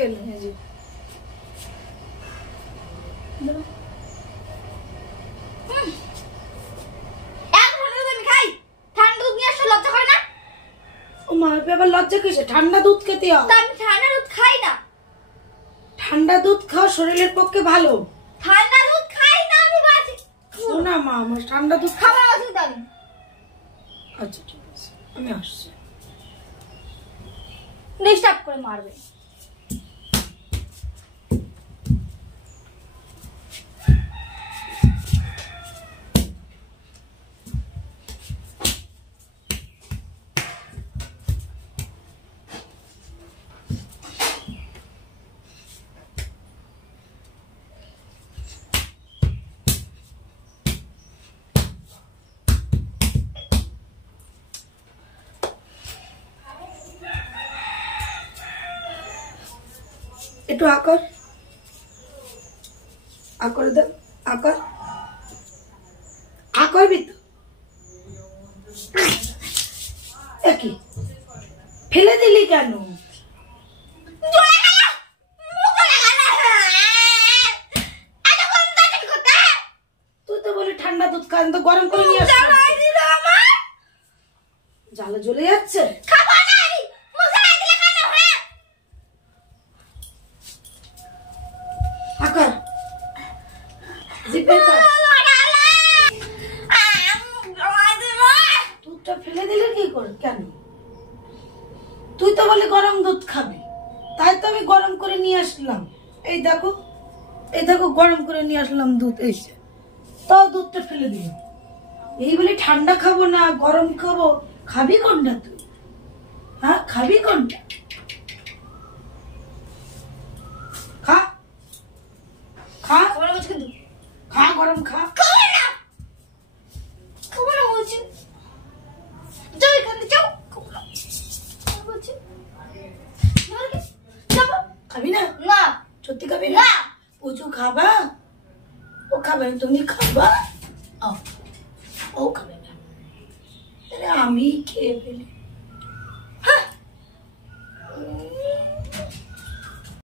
খেলে এই যে লজ্জা কিসে? ঠান্ডা দুধ খেতে হয়। আমি ঠান্ডা দুধ খাই না। ঠান্ডা দুধ খাওয়া শরীরের পক্ষে ভালো। ঠান্ডা দুধ খাই না আমি বাজি। শোনা মা, আমার ঠান্ডা দুধ খাওয়া অসুবিধা নেই। আচ্ছা ঠিক আছে, আমি আসছি। ডিস্টার্ব করে মারবে। একটু আকার আকার দাও, আকার আকার তো একই ফেলে দিলি কেন? তুই তো বলি ঠান্ডা দুধ খান, তো গরম করে নিয়ে আসছিস। জ্বালা জ্বলে যাচ্ছে। আকার দুধটা ফেলে দিলে কি করে? কেন? তুই তো বলি গরম দুধ খাবি, তাই তো আমি গরম করে নিয়ে আসলাম। এই দেখো, এই দেখো গরম করে নিয়ে আসলাম দুধ, এই যে। তাও দুধটা ফেলে দিল। এই বলি ঠান্ডা খাবো না গরম খাবো, খাবি কোনটা তুই? হ্যাঁ খাবি কোনটা? খা খা খা, গরম খা। খাবি না? না সত্যি খাবি না? পুচু খাবা? ও খাবে, তুমি খাবা? ও খাবে না, আমি খেয়ে ফেলি।